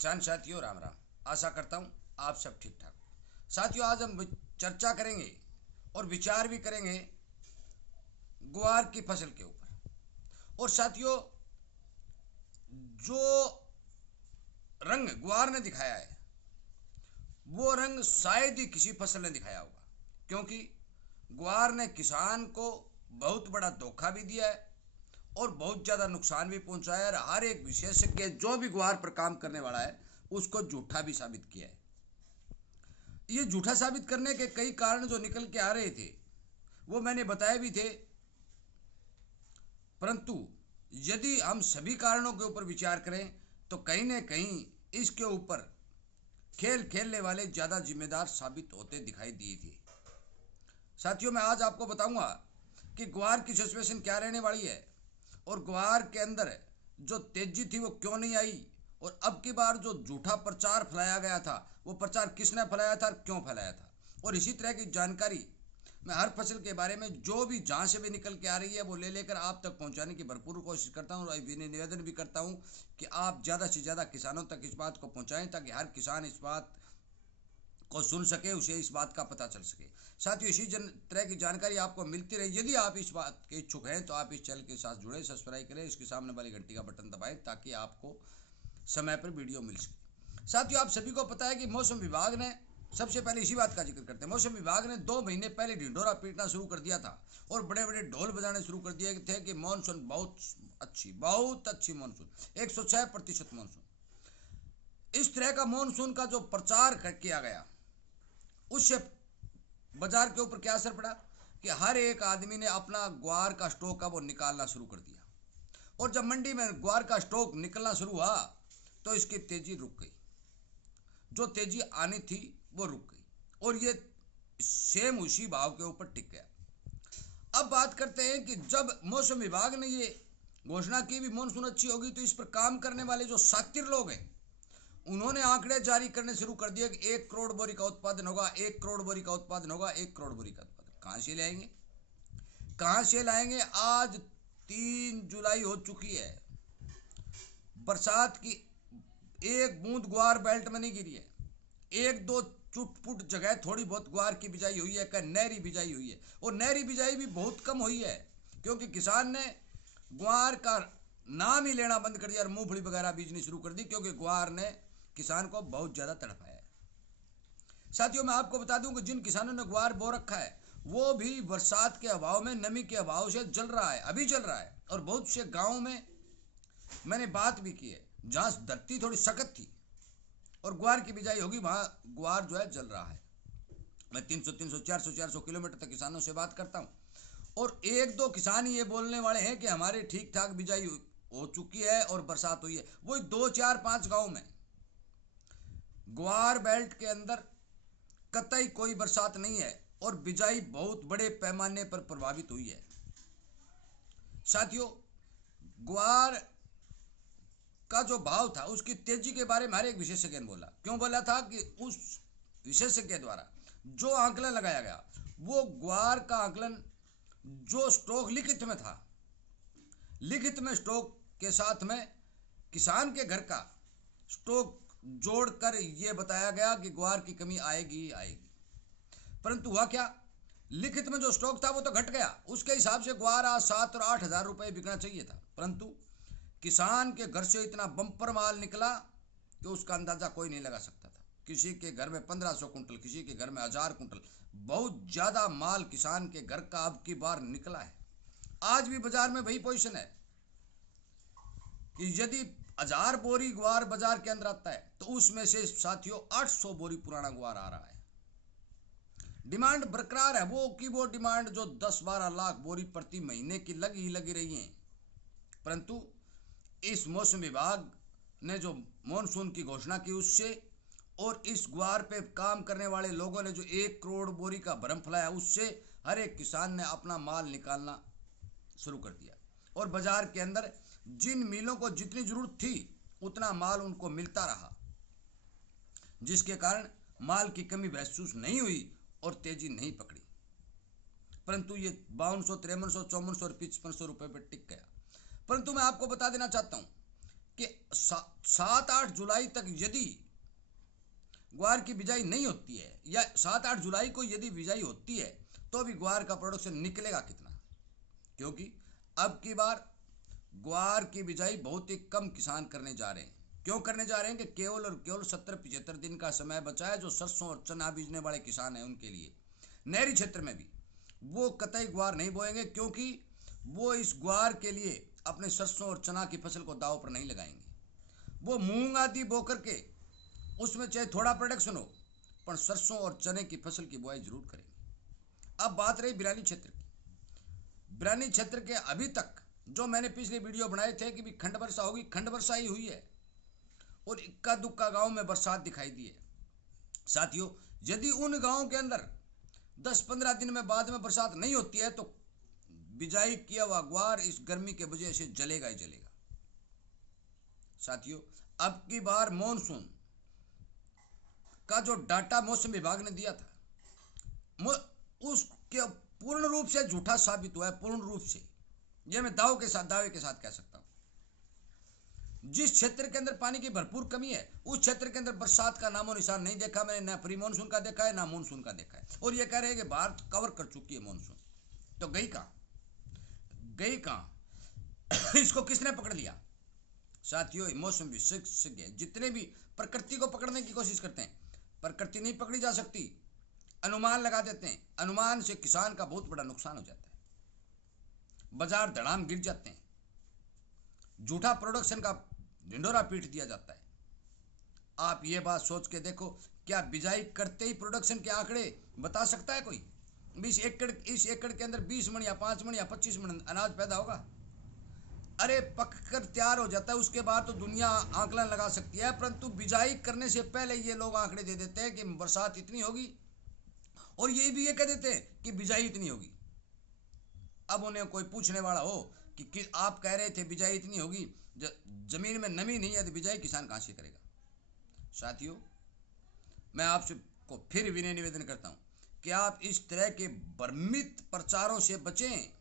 किसान साथियों, राम राम। आशा करता हूँ आप सब ठीक ठाक। साथियों, आज हम चर्चा करेंगे और विचार भी करेंगे ग्वार की फसल के ऊपर। और साथियों, जो रंग ग्वार ने दिखाया है वो रंग शायद ही किसी फसल ने दिखाया होगा, क्योंकि ग्वार ने किसान को बहुत बड़ा धोखा भी दिया है और बहुत ज़्यादा नुकसान भी पहुंचाया है। हर एक विशेषज्ञ जो भी ग्वार पर काम करने वाला है उसको झूठा भी साबित किया है। ये झूठा साबित करने के कई कारण जो निकल के आ रहे थे वो मैंने बताए भी थे, परंतु यदि हम सभी कारणों के ऊपर विचार करें तो कहीं न कहीं इसके ऊपर खेल खेलने वाले ज़्यादा जिम्मेदार साबित होते दिखाई दिए थे। साथियों, मैं आज आपको बताऊंगा कि ग्वार की सिचुएशन क्या रहने वाली है और ग्वार के अंदर जो तेजी थी वो क्यों नहीं आई, और अब की बार जो झूठा प्रचार फैलाया गया था वो प्रचार किसने फैलाया था और क्यों फैलाया था। और इसी तरह की जानकारी मैं हर फसल के बारे में जो भी जहाँ से भी निकल के आ रही है वो ले लेकर आप तक पहुँचाने की भरपूर कोशिश करता हूँ और निवेदन भी करता हूँ कि आप ज़्यादा से ज़्यादा किसानों तक इस बात को पहुँचाएँ ताकि हर किसान इस बात को सुन सके, उसे इस बात का पता चल सके। साथियों, इसी तरह की जानकारी आपको मिलती रहे। यदि आप इस बात के इच्छुक हैं तो आप इस चैनल के साथ जुड़े, सब्सक्राइब करें, इसके सामने वाली घंटी का बटन दबाएं ताकि आपको समय पर वीडियो मिल सके। साथियों, आप सभी को पता है कि मौसम विभाग ने, सबसे पहले इसी बात का जिक्र करते हैं, मौसम विभाग ने 2 महीने पहले ढिंढोरा पीटना शुरू कर दिया था और बड़े बड़े ढोल बजाने शुरू कर दिए थे कि मानसून बहुत अच्छी मानसून, 106% मानसून। इस तरह का मानसून का जो प्रचार किया गया उससे बाजार के ऊपर क्या असर पड़ा कि हर एक आदमी ने अपना ग्वार का स्टॉक वो निकालना शुरू कर दिया। और जब मंडी में ग्वार का स्टॉक निकलना शुरू हुआ तो इसकी तेजी रुक गई, जो तेजी आनी थी वो रुक गई और ये सेम उसी भाव के ऊपर टिक गया। अब बात करते हैं कि जब मौसम विभाग ने ये घोषणा की भी मानसून अच्छी होगी तो इस पर काम करने वाले जो शातिर लोग हैं उन्होंने आंकड़े जारी करने शुरू कर दिए कि 1 करोड़ बोरी का उत्पादन होगा, 1 करोड़ बोरी का उत्पादन होगा, 1 करोड़ बोरी का उत्पादन। कहां से लाएंगे? आज 3 जुलाई हो चुकी है, बरसात की एक बूंद ग्वार बेल्ट में नहीं गिरी है। 1-2 चुटपुट जगह थोड़ी बहुत ग्वार की बिजाई हुई है, क्या नहरी बिजाई हुई है, और नहरी बिजाई भी बहुत कम हुई है क्योंकि किसान ने ग्वार का नाम ही लेना बंद कर दिया और मूंगफली वगैरह बीजनी शुरू कर दी, क्योंकि ग्वार ने किसान को बहुत ज़्यादा तड़पाया है। साथियों, मैं आपको बता दूं कि जिन किसानों ने ग्वार बो रखा है वो भी बरसात के अभाव में, नमी के अभाव से जल रहा है, अभी जल रहा है। और बहुत से गाँव में मैंने बात भी की है जहाँ धरती थोड़ी सख्त थी और ग्वार की बिजाई होगी, वहाँ ग्वार जो है जल रहा है। मैं 300 400 किलोमीटर तक किसानों से बात करता हूँ और 1-2 किसान ये बोलने वाले हैं कि हमारे ठीक ठाक बिजाई हो चुकी है और बरसात हुई है। वही 2-4-5 गाँव में ग्वार बेल्ट के अंदर कतई कोई बरसात नहीं है और बिजाई बहुत बड़े पैमाने पर प्रभावित हुई है। साथियों, ग्वार का जो भाव था उसकी तेजी के बारे में हर एक विशेषज्ञ ने बोला। क्यों बोला था कि उस विशेषज्ञ द्वारा जो आंकलन लगाया गया वो ग्वार का आंकलन जो स्टॉक लिखित में था, लिखित में स्टॉक के साथ में किसान के घर का स्टॉक जोड़कर यह बताया गया कि ग्वार की कमी आएगी ही आएगी। परंतु हुआ क्या, लिखित में जो स्टॉक था वो तो घट गया, उसके हिसाब से ग्वार आज 7 और 8 हज़ार रुपये बिकना चाहिए था, परंतु किसान के घर से इतना बम्पर माल निकला कि उसका अंदाजा कोई नहीं लगा सकता था। किसी के घर में 1500 कुंटल, किसी के घर में 1000 कुंटल, बहुत ज़्यादा माल किसान के घर का अब की बार निकला है। आज भी बाजार में वही पोजीशन है कि यदि 1000 बोरी ग्वार बाजार के अंदर आता है तो उसमें से साथियों 800 बोरी पुराना ग्वार आ रहा है। डिमांड बरकरार है, वो डिमांड जो 10-12 लाख बोरी प्रति महीने की लगी रही है, परंतु इस मौसम विभाग ने जो मॉनसून की घोषणा की उससे और इस ग्वार पे काम करने वाले लोगों ने जो 1 करोड़ बोरी का भ्रम फैलाया उससे हर एक किसान ने अपना माल निकालना शुरू कर दिया और बाजार के अंदर जिन मिलों को जितनी जरूरत थी उतना माल उनको मिलता रहा, जिसके कारण माल की कमी महसूस नहीं हुई और तेजी नहीं पकड़ी, परंतु ये 5200, 5300, 5400 और 5500 रुपये पर टिक गया। परंतु मैं आपको बता देना चाहता हूं कि 7-8 जुलाई तक यदि ग्वार की बिजाई नहीं होती है, या 7-8 जुलाई को यदि बिजाई होती है, तो भी ग्वार का प्रोडक्शन निकलेगा कितना? क्योंकि अब की बार ग्वार की बिजाई बहुत ही कम किसान करने जा रहे हैं। क्यों करने जा रहे हैं? कि केवल और केवल 70-75 दिन का समय बचा है जो सरसों और चना बीजने वाले किसान हैं उनके लिए। नहरी क्षेत्र में भी वो कतई ग्वार नहीं बोएंगे, क्योंकि वो इस ग्वार के लिए अपने सरसों और चना की फसल को दाव पर नहीं लगाएंगे। वो मूंग आदि बो करके उसमें चाहे थोड़ा प्रोडक्शन हो, पर सरसों और चने की फसल की बुआई जरूर करेंगे। अब बात रही बिरानी क्षेत्र की। बिरानी क्षेत्र के अभी तक जो मैंने पिछले वीडियो बनाए थे कि भी खंड वर्षा होगी, खंड वर्षा ही हुई है और इक्का दुक्का गांव में बरसात दिखाई दी है। साथियों, यदि उन गांवों के अंदर 10-15 दिन में बाद में बरसात नहीं होती है तो बिजाई किया हुआ ग्वार इस गर्मी के वजह से जलेगा ही जलेगा। साथियों, अब की बार मॉनसून का जो डाटा मौसम विभाग ने दिया था उसके पूर्ण रूप से झूठा साबित हुआ है। पूर्ण रूप से, यह मैं दावे के साथ कह सकता हूं। जिस क्षेत्र के अंदर पानी की भरपूर कमी है उस क्षेत्र के अंदर बरसात का नामो निशान नहीं देखा मैंने। ना प्री मानसून का देखा है, ना मानसून का देखा है। और ये कह रहे हैं कि भारत कवर कर चुकी है मानसून। तो गई कहां? इसको किसने पकड़ लिया? साथियों, मौसम विशेषज्ञ जितने भी प्रकृति को पकड़ने की कोशिश करते हैं, प्रकृति नहीं पकड़ी जा सकती, अनुमान लगा देते हैं। अनुमान से किसान का बहुत बड़ा नुकसान हो जाता है, बाजार धड़ाम गिर जाते हैं, झूठा प्रोडक्शन का ढिंडोरा पीट दिया जाता है। आप ये बात सोच के देखो, क्या बिजाई करते ही प्रोडक्शन के आंकड़े बता सकता है कोई? 20 एकड़, इस एकड़ के अंदर 20 मण या 5 मण या 25 मण अनाज पैदा होगा। अरे पक कर तैयार हो जाता है, उसके बाद तो दुनिया आंकलन लगा सकती है, परंतु बिजाई करने से पहले ये लोग आंकड़े दे देते हैं कि बरसात इतनी होगी, और ये भी ये कह देते हैं कि बिजाई इतनी होगी। अब उन्हें कोई पूछने वाला हो कि आप कह रहे थे बिजाई इतनी होगी, जमीन में नमी नहीं है तो बिजाई किसान कहां से करेगा? साथियों, मैं आपसे को फिर विनय निवेदन करता हूं कि आप इस तरह के भ्रमित प्रचारों से बचें।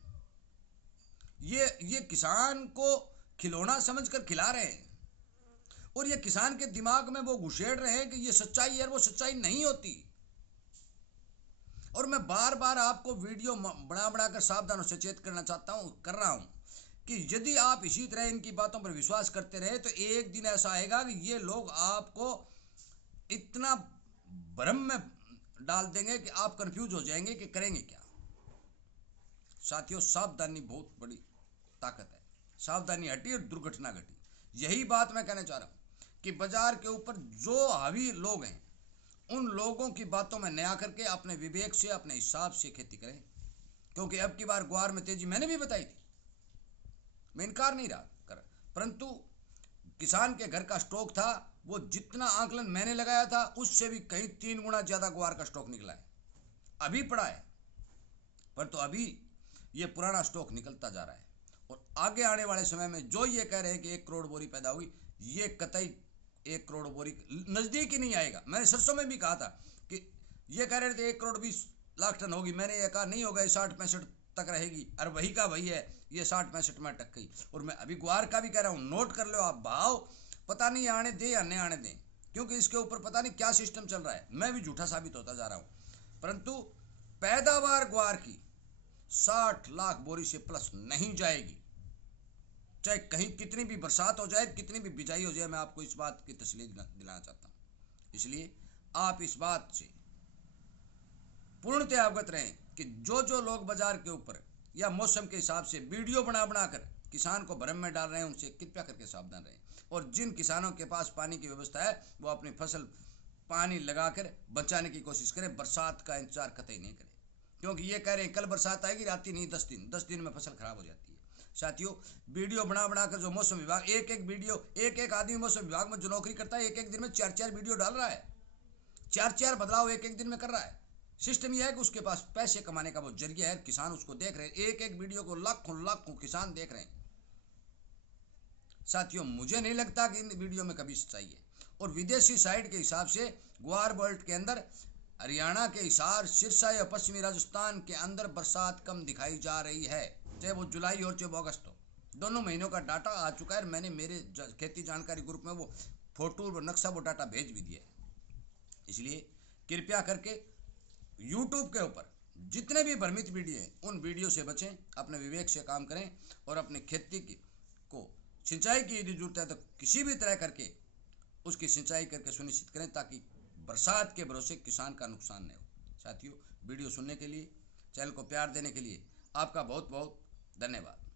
ये किसान को खिलौना समझकर खिला रहे हैं, और ये किसान के दिमाग में वो घुसेड़ रहे हैं कि ये सच्चाई है, वो सच्चाई नहीं होती। और मैं बार बार आपको वीडियो बना कर सावधान सचेत करना चाहता हूं, कर रहा हूं कि यदि आप इसी तरह इनकी बातों पर विश्वास करते रहे तो एक दिन ऐसा आएगा कि ये लोग आपको इतना भ्रम में डाल देंगे कि आप कंफ्यूज हो जाएंगे कि करेंगे क्या। साथियों, सावधानी बहुत बड़ी ताकत है। सावधानी हटी और दुर्घटना घटी। यही बात मैं कहना चाह रहा हूं कि बाजार के ऊपर जो हावी लोग हैं उन लोगों की बातों में न आकर के अपने विवेक से, अपने हिसाब से खेती करें। क्योंकि अब की बार ग्वार में तेजी मैंने भी बताई थी, मैं इनकार नहीं रहा कर, परंतु किसान के घर का स्टॉक था, वो जितना आंकलन मैंने लगाया था उससे भी कहीं 3 गुना ज्यादा ग्वार का स्टॉक निकला है। अभी पड़ा है, परंतु अभी ये पुराना स्टॉक निकलता जा रहा है। और आगे आने वाले समय में जो ये कह रहे हैं कि 1 करोड़ बोरी पैदा हुई, ये कतई 1 करोड़ बोरी नजदीक ही नहीं आएगा। मैंने सरसों में भी कहा था कि ये कह रहे थे 1 करोड़ 20 लाख टन होगी, मैंने ये कहा नहीं होगा, 60-65 तक रहेगी। और वही का वही है, ये 60-65 में अटक गई। और मैं अभी ग्वार का भी कह रहा हूं, नोट कर लो आप, भाव पता नहीं आने दे या नहीं आने दें, क्योंकि इसके ऊपर पता नहीं क्या सिस्टम चल रहा है। मैं भी झूठा साबित होता जा रहा हूं, परंतु पैदावार ग्वार की 60 लाख बोरी से प्लस नहीं जाएगी, चाहे कहीं कितनी भी बरसात हो जाए, कितनी भी बिजाई हो जाए। मैं आपको इस बात की तसल्ली दिलाना चाहता हूं। इसलिए आप इस बात से पूर्णतः अवगत रहें कि जो लोग बाजार के ऊपर या मौसम के हिसाब से वीडियो बना कर किसान को भ्रम में डाल रहे हैं, उनसे कृपया करके सावधान रहें। और जिन किसानों के पास पानी की व्यवस्था है वो अपनी फसल पानी लगाकर बचाने की कोशिश करें, बरसात का इंतजार कतई नहीं करें। क्योंकि ये कह रहे हैं कल बरसात आएगी, आती नहीं, 10 दिन में फसल खराब हो जाती है। साथियों, वीडियो बना कर जो मौसम विभाग एक आदमी मौसम विभाग में जो नौकरी करता है, एक दिन में 4 वीडियो डाल रहा है, 4 बदलाव एक दिन में कर रहा है। सिस्टम यह है कि उसके पास पैसे कमाने का वो जरिया है, किसान उसको देख रहे हैं, एक वीडियो को लाखों किसान देख रहे हैं। साथियों, मुझे नहीं लगता कि इन वीडियो में कभी सच्चाई है। और विदेशी साइट के हिसाब से ग्वार बेल्ट के अंदर हरियाणा के हिसार, सिरसा या पश्चिमी राजस्थान के अंदर बरसात कम दिखाई जा रही है, चाहे वो जुलाई हो चाहे वो अगस्त हो। दोनों महीनों का डाटा आ चुका है। मैंने मेरे खेती जानकारी ग्रुप में वो फोटो और नक्शा वो डाटा भेज भी दिया है। इसलिए कृपया करके यूट्यूब के ऊपर जितने भी भ्रमित वीडियो हैं उन वीडियो से बचें, अपने विवेक से काम करें और अपनी खेती की को सिंचाई की यदि जरूरत है तो किसी भी तरह करके उसकी सिंचाई करके सुनिश्चित करें, ताकि बरसात के भरोसे किसान का नुकसान न हो। साथियों, वीडियो सुनने के लिए, चैनल को प्यार देने के लिए आपका बहुत बहुत धन्यवाद।